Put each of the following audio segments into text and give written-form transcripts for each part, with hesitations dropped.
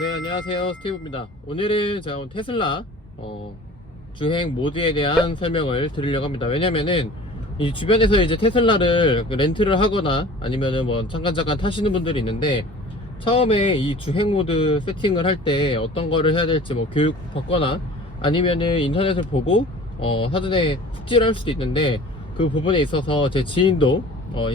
네, 안녕하세요. 스티브입니다. 오늘은 제가 온 테슬라 주행 모드에 대한 설명을 드리려고 합니다. 왜냐면은 이 주변에서 이제 테슬라를 렌트를 하거나 아니면은 뭐 잠깐 타시는 분들이 있는데, 처음에 이 주행 모드 세팅을 할 때 어떤 거를 해야 될지 뭐 교육 받거나 아니면은 인터넷을 보고 사전에 숙지를 할 수도 있는데, 그 부분에 있어서 제 지인도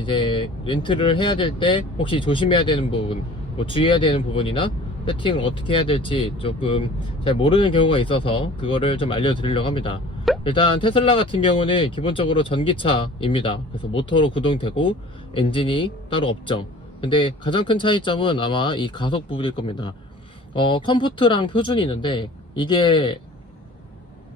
이제 렌트를 해야 될 때 혹시 조심해야 되는 부분, 뭐 주의해야 되는 부분이나 세팅을 어떻게 해야 될지 조금 잘 모르는 경우가 있어서 그거를 좀 알려드리려고 합니다. 일단 테슬라 같은 경우는 기본적으로 전기차입니다. 그래서 모터로 구동되고 엔진이 따로 없죠. 근데 가장 큰 차이점은 아마 이 가속 부분일 겁니다. 컴포트랑 표준이 있는데, 이게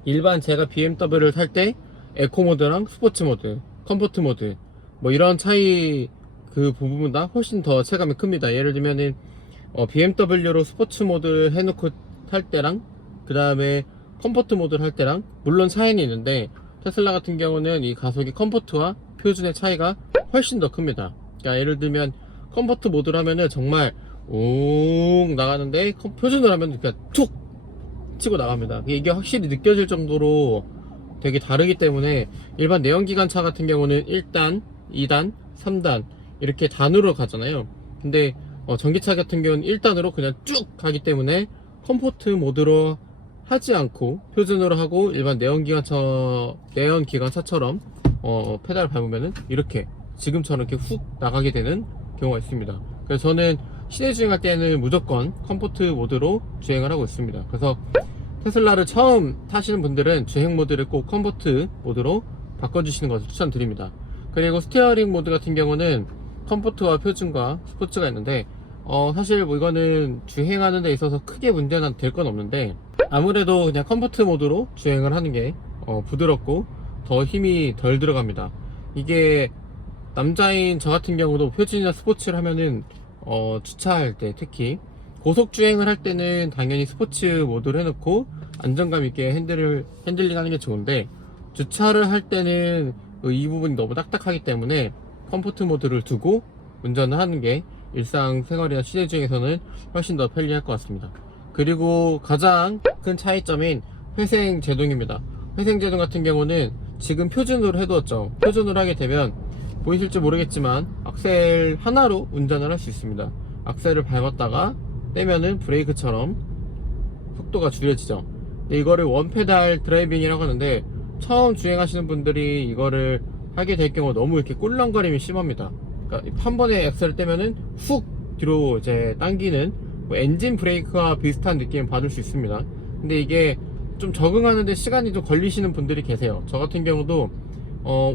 일반 제가 BMW를 탈 때 에코 모드랑 스포츠 모드, 컴포트 모드 뭐 이런 차이, 그 부분보다 훨씬 더 체감이 큽니다. 예를 들면은 BMW로 스포츠 모드 해놓고 탈 때랑 그 다음에 컴포트 모드를 할 때랑 물론 차이는 있는데, 테슬라 같은 경우는 이 가속이 컴포트와 표준의 차이가 훨씬 더 큽니다. 그러니까 예를 들면 컴포트 모드를 하면은 정말 웅 나가는데, 표준으로 하면 그냥 툭 치고 나갑니다. 이게 확실히 느껴질 정도로 되게 다르기 때문에, 일반 내연기관차 같은 경우는 1단, 2단, 3단 이렇게 단으로 가잖아요. 근데 전기차 같은 경우는 1단으로 그냥 쭉 가기 때문에 컴포트 모드로 하지 않고 표준으로 하고 일반 내연기관차처럼 페달을 밟으면은 이렇게 지금처럼 이렇게 훅 나가게 되는 경우가 있습니다. 그래서 저는 시내 주행할 때는 무조건 컴포트 모드로 주행을 하고 있습니다. 그래서 테슬라를 처음 타시는 분들은 주행 모드를 꼭 컴포트 모드로 바꿔주시는 것을 추천드립니다. 그리고 스티어링 모드 같은 경우는 컴포트와 표준과 스포츠가 있는데, 사실 뭐 이거는 주행하는 데 있어서 크게 문제는 될 건 없는데, 아무래도 그냥 컴포트 모드로 주행을 하는 게 부드럽고 더 힘이 덜 들어갑니다. 이게 남자인 저 같은 경우도 표준이나 스포츠를 하면은 주차할 때, 특히 고속 주행을 할 때는 당연히 스포츠 모드를 해놓고 안정감 있게 핸들링 하는 게 좋은데, 주차를 할 때는 이 부분이 너무 딱딱하기 때문에 컴포트 모드를 두고 운전을 하는 게 일상생활이나 시내주행에서는 훨씬 더 편리할 것 같습니다. 그리고 가장 큰 차이점인 회생제동입니다. 회생제동 같은 경우는 지금 표준으로 해두었죠. 표준으로 하게 되면 보이실지 모르겠지만 악셀 하나로 운전을 할 수 있습니다. 악셀을 밟았다가 떼면은 브레이크처럼 속도가 줄여지죠. 근데 이거를 원페달 드라이빙이라고 하는데, 처음 주행하시는 분들이 이거를 하게 될 경우 너무 이렇게 꿀렁거림이 심합니다. 그러니까 한 번에 엑셀을 떼면은 훅 뒤로 이제 당기는 뭐 엔진 브레이크와 비슷한 느낌을 받을 수 있습니다. 근데 이게 좀 적응하는데 시간이 좀 걸리시는 분들이 계세요. 저 같은 경우도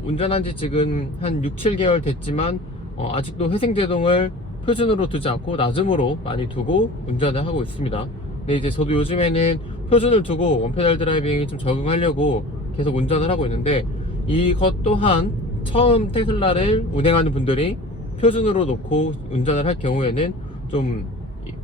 운전한 지 지금 한 6, 7개월 됐지만 아직도 회생제동을 표준으로 두지 않고 낮음으로 많이 두고 운전을 하고 있습니다. 근데 이제 저도 요즘에는 표준을 두고 원페달 드라이빙이 좀 적응하려고 계속 운전을 하고 있는데, 이것 또한 처음 테슬라를 운행하는 분들이 표준으로 놓고 운전을 할 경우에는 좀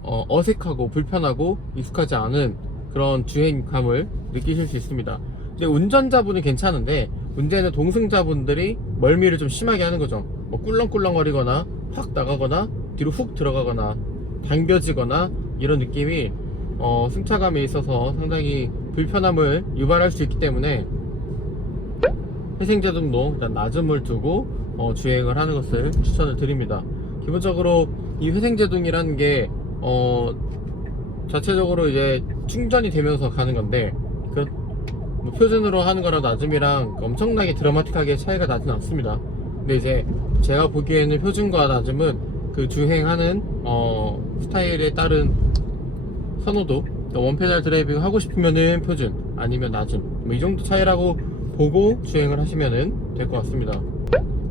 어색하고 불편하고 익숙하지 않은 그런 주행감을 느끼실 수 있습니다. 근데 운전자분은 괜찮은데, 문제는 동승자분들이 멀미를 좀 심하게 하는 거죠. 뭐 꿀렁꿀렁거리거나 확 나가거나 뒤로 훅 들어가거나 당겨지거나 이런 느낌이 승차감에 있어서 상당히 불편함을 유발할 수 있기 때문에 회생제동도 일단 낮음을 두고 주행을 하는 것을 추천을 드립니다. 기본적으로 이 회생제동이라는 게 자체적으로 이제 충전이 되면서 가는 건데, 뭐 표준으로 하는 거랑 낮음이랑 엄청나게 드라마틱하게 차이가 나진 않습니다. 근데 이제 제가 보기에는 표준과 낮음은 그 주행하는 스타일에 따른 선호도, 원페달 드라이빙 하고 싶으면은 표준 아니면 낮음 뭐 이 정도 차이라고 보고 주행을 하시면 될 것 같습니다.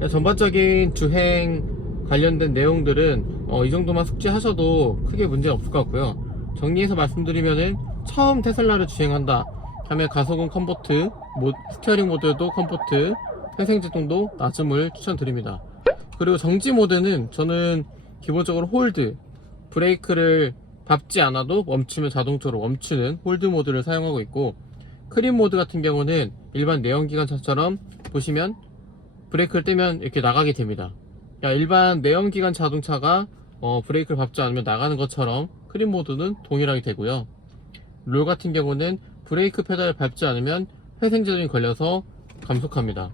전반적인 주행 관련된 내용들은 이 정도만 숙지하셔도 크게 문제는 없을 것 같고요. 정리해서 말씀드리면은, 처음 테슬라를 주행한다 하면 가속은 컴포트, 스티어링 모드도 컴포트, 회생제동도 낮음을 추천드립니다. 그리고 정지 모드는 저는 기본적으로 홀드, 브레이크를 밟지 않아도 멈추면 자동차로 멈추는 홀드 모드를 사용하고 있고, 크림 모드 같은 경우는 일반 내연기관차처럼 보시면 브레이크를 떼면 이렇게 나가게 됩니다. 일반 내연기관 자동차가 브레이크를 밟지 않으면 나가는 것처럼 크림 모드는 동일하게 되고요. 롤 같은 경우는 브레이크 페달을 밟지 않으면 회생제동이 걸려서 감속합니다.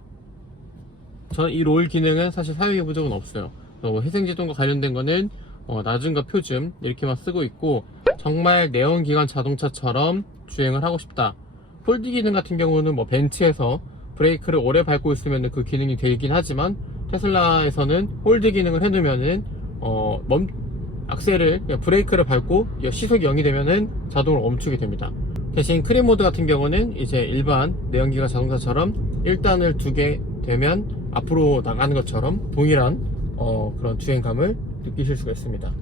저는 이 롤 기능은 사실 사용해본 적은 없어요. 회생제동과 관련된 거는 나중과 표준 이렇게만 쓰고 있고, 정말 내연기관 자동차처럼 주행을 하고 싶다, 홀드 기능 같은 경우는 뭐 벤츠에서 브레이크를 오래 밟고 있으면 그 기능이 되긴 하지만, 테슬라에서는 홀드 기능을 해두면은 악셀을, 브레이크를 밟고 시속이 0이 되면은 자동으로 멈추게 됩니다. 대신 크림 모드 같은 경우는 이제 일반 내연기관 자동차처럼 1단을 두게 되면 앞으로 나가는 것처럼 동일한 그런 주행감을 느끼실 수가 있습니다.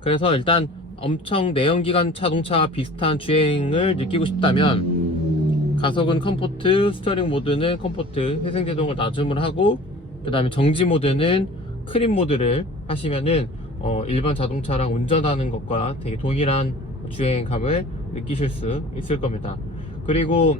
그래서 일단 엄청 내연기관 자동차 비슷한 주행을 느끼고 싶다면, 가속은 컴포트, 스티어링 모드는 컴포트, 회생제동을 낮음을 하고, 그 다음에 정지 모드는 크림 모드를 하시면은 일반 자동차랑 운전하는 것과 되게 동일한 주행감을 느끼실 수 있을 겁니다. 그리고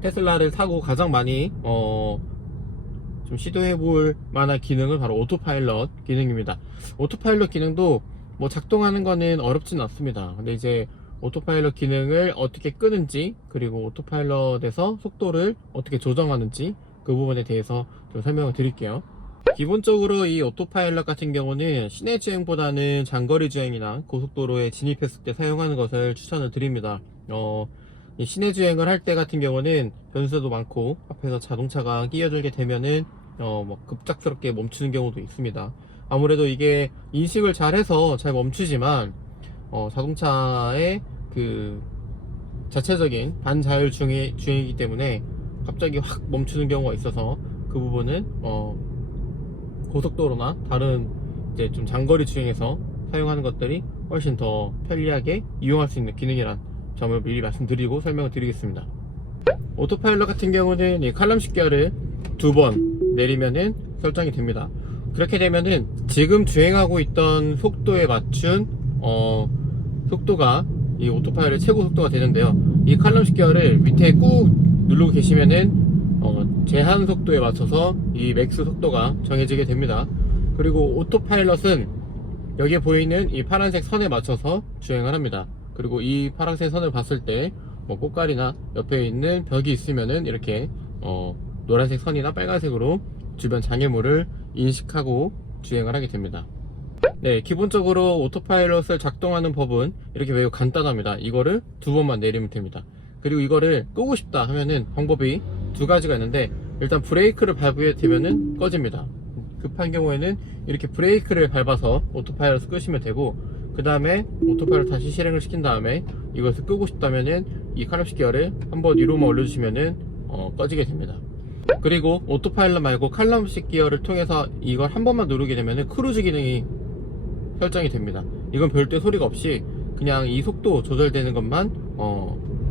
테슬라를 타고 가장 많이 좀 시도해볼 만한 기능은 바로 오토파일럿 기능입니다. 오토파일럿 기능도 뭐 작동하는 거는 어렵진 않습니다. 근데 이제 오토파일럿 기능을 어떻게 끄는지, 그리고 오토파일럿에서 속도를 어떻게 조정하는지, 그 부분에 대해서 좀 설명을 드릴게요. 기본적으로 이 오토파일럿 같은 경우는 시내 주행보다는 장거리 주행이나 고속도로에 진입했을 때 사용하는 것을 추천을 드립니다. 이 시내 주행을 할 때 같은 경우는 변수도 많고, 앞에서 자동차가 끼어들게 되면은 급작스럽게 멈추는 경우도 있습니다. 아무래도 이게 인식을 잘해서 잘 멈추지만, 자동차의 그 자체적인 반자율 주행이기 때문에 갑자기 확 멈추는 경우가 있어서, 그 부분은 고속도로나 다른 이제 좀 장거리 주행에서 사용하는 것들이 훨씬 더 편리하게 이용할 수 있는 기능이란 점을 미리 말씀드리고 설명을 드리겠습니다. 오토파일럿 같은 경우는 이 칼럼식 기어를 2번 내리면은 설정이 됩니다. 그렇게 되면은 지금 주행하고 있던 속도에 맞춘 속도가 이 오토파일럿 최고 속도가 되는데요. 이 칼럼식 기어를 밑에 꾹 누르고 계시면은 제한 속도에 맞춰서 이 맥스 속도가 정해지게 됩니다. 그리고 오토파일럿은 여기에 보이는 이 파란색 선에 맞춰서 주행을 합니다. 그리고 이 파란색 선을 봤을 때 꽃갈이나 옆에 있는 벽이 있으면은 이렇게 노란색 선이나 빨간색으로 주변 장애물을 인식하고 주행을 하게 됩니다. 네, 기본적으로 오토파일럿을 작동하는 법은 이렇게 매우 간단합니다. 이거를 2번만 내리면 됩니다. 그리고 이거를 끄고 싶다 하면은 방법이 2가지가 있는데, 일단 브레이크를 밟게 되면은 꺼집니다. 급한 경우에는 이렇게 브레이크를 밟아서 오토파일럿을 끄시면 되고, 그 다음에 오토파일럿 다시 실행을 시킨 다음에 이것을 끄고 싶다면은 이 칼럼식 기어를 한번 위로만 올려주시면은 꺼지게 됩니다. 그리고 오토파일럿 말고 칼럼식 기어를 통해서 이걸 한 번만 누르게 되면은 크루즈 기능이 설정이 됩니다. 이건 별도의 소리가 없이 그냥 이 속도 조절되는 것만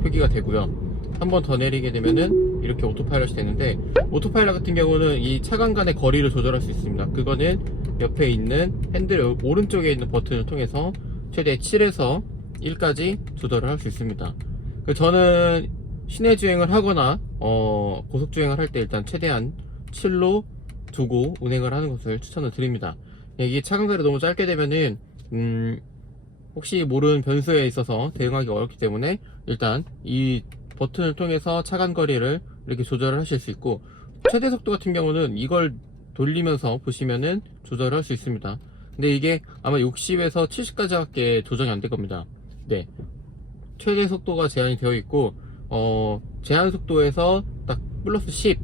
표기가 되고요. 한 번 더 내리게 되면은 이렇게 오토파일럿이 되는데, 오토파일럿 같은 경우는 이 차간 간의 거리를 조절할 수 있습니다. 그거는 옆에 있는 핸들 오른쪽에 있는 버튼을 통해서 최대 7에서 1까지 조절을 할 수 있습니다. 저는 시내 주행을 하거나 고속 주행을 할 때 일단 최대한 7로 두고 운행을 하는 것을 추천을 드립니다. 이게 차간 거리가 너무 짧게 되면은 혹시 모르는 변수에 있어서 대응하기 어렵기 때문에 일단 이 버튼을 통해서 차간 거리를 이렇게 조절을 하실 수 있고, 최대 속도 같은 경우는 이걸 돌리면서 보시면은 조절을 할 수 있습니다. 근데 이게 아마 60에서 70까지 밖에 조정이 안 될 겁니다. 네, 최대 속도가 제한이 되어 있고, 제한 속도에서 딱 플러스 10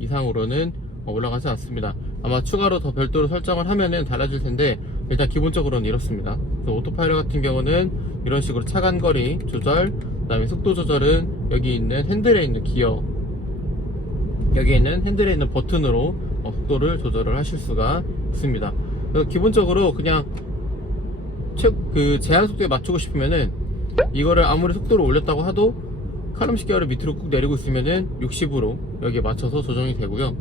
이상으로는 올라가지 않습니다. 아마 추가로 더 별도로 설정을 하면은 달라질 텐데, 일단 기본적으로는 이렇습니다. 오토파일럿 같은 경우는 이런 식으로 차간 거리 조절, 그 다음에 속도 조절은 여기 있는 핸들에 있는 기어, 여기 있는 핸들에 있는 버튼으로 속도를 조절을 하실 수가 있습니다. 그래서 기본적으로 그냥 그 제한 속도에 맞추고 싶으면은 이거를 아무리 속도를 올렸다고 하도 칼럼식 기어를 밑으로 꾹 내리고 있으면은 60으로 여기에 맞춰서 조정이 되고요.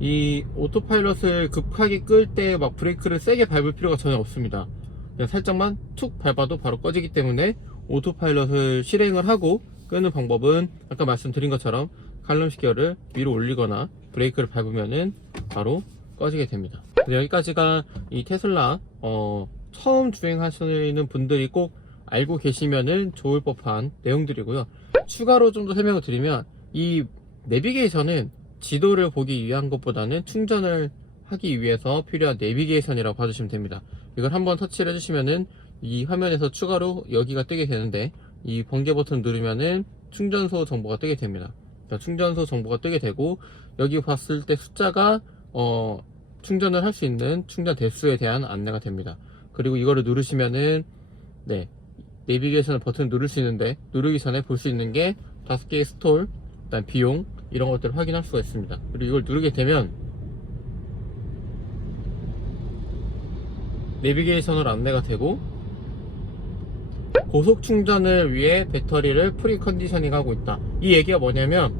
이 오토파일럿을 급하게 끌 때 막 브레이크를 세게 밟을 필요가 전혀 없습니다. 그냥 살짝만 툭 밟아도 바로 꺼지기 때문에 오토파일럿을 실행을 하고 끄는 방법은 아까 말씀드린 것처럼 칼럼식 기어를 위로 올리거나 브레이크를 밟으면은 바로 꺼지게 됩니다. 네, 여기까지가 이 테슬라 처음 주행하시는 분들이 꼭 알고 계시면은 좋을 법한 내용들이고요. 추가로 좀 더 설명을 드리면 이 내비게이션은 지도를 보기 위한 것보다는 충전을 하기 위해서 필요한 내비게이션이라고 봐주시면 됩니다. 이걸 한번 터치를 해주시면은 이 화면에서 추가로 여기가 뜨게 되는데, 이 번개 버튼 누르면은 충전소 정보가 뜨게 됩니다. 충전소 정보가 뜨게 되고, 여기 봤을 때 숫자가 충전을 할 수 있는 충전 대수에 대한 안내가 됩니다. 그리고 이거를 누르시면은 네, 내비게이션 버튼 누를 수 있는데, 누르기 전에 볼 수 있는 게 5개의 스톨, 일단 비용, 이런 것들을 확인할 수가 있습니다. 그리고 이걸 누르게 되면 내비게이션으로 안내가 되고, 고속 충전을 위해 배터리를 프리 컨디셔닝 하고 있다. 이 얘기가 뭐냐면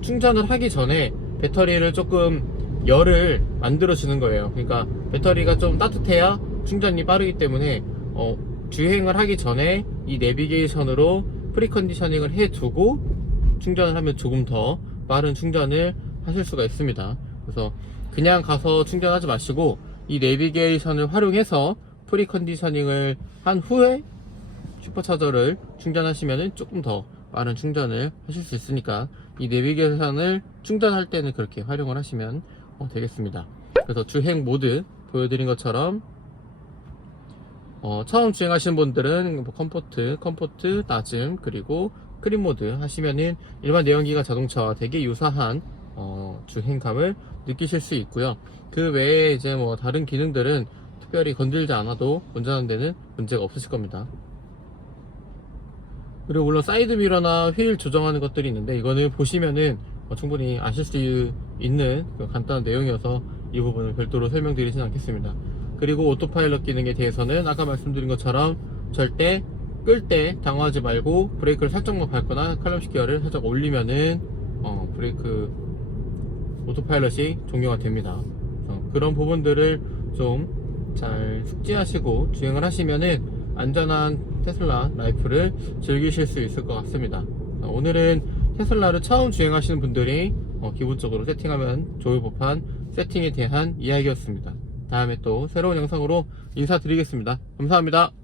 충전을 하기 전에 배터리를 조금 열을 만들어 주는 거예요. 그러니까 배터리가 좀 따뜻해야 충전이 빠르기 때문에 주행을 하기 전에 이 내비게이션으로 프리 컨디셔닝을 해두고 충전을 하면 조금 더 빠른 충전을 하실 수가 있습니다. 그래서 그냥 가서 충전하지 마시고 이 내비게이션을 활용해서 프리 컨디셔닝을 한 후에 슈퍼차저를 충전하시면 조금 더 빠른 충전을 하실 수 있으니까 이 내비게이션을 충전할 때는 그렇게 활용을 하시면 되겠습니다. 그래서 주행 모드 보여드린 것처럼 처음 주행하시는 분들은 컴포트, 낮음, 그리고 크림 모드 하시면은 일반 내연기관 자동차와 되게 유사한 주행감을 느끼실 수 있고요. 그 외에 이제 뭐 다른 기능들은 특별히 건들지 않아도 운전하는 데는 문제가 없으실 겁니다. 그리고 물론 사이드 미러나 휠 조정하는 것들이 있는데, 이거는 보시면은 충분히 아실 수 있는 간단한 내용이어서 이 부분을 별도로 설명드리진 않겠습니다. 그리고 오토파일럿 기능에 대해서는 아까 말씀드린 것처럼 절대 끌 때 당황하지 말고 브레이크를 살짝만 밟거나 칼럼시 기어를 살짝 올리면은 브레이크 오토파일럿이 종료가 됩니다. 그런 부분들을 좀 잘 숙지하시고 주행을 하시면은 안전한 테슬라 라이프를 즐기실 수 있을 것 같습니다. 오늘은 테슬라를 처음 주행하시는 분들이 기본적으로 세팅하면 좋을 법한 세팅에 대한 이야기였습니다. 다음에 또 새로운 영상으로 인사드리겠습니다. 감사합니다.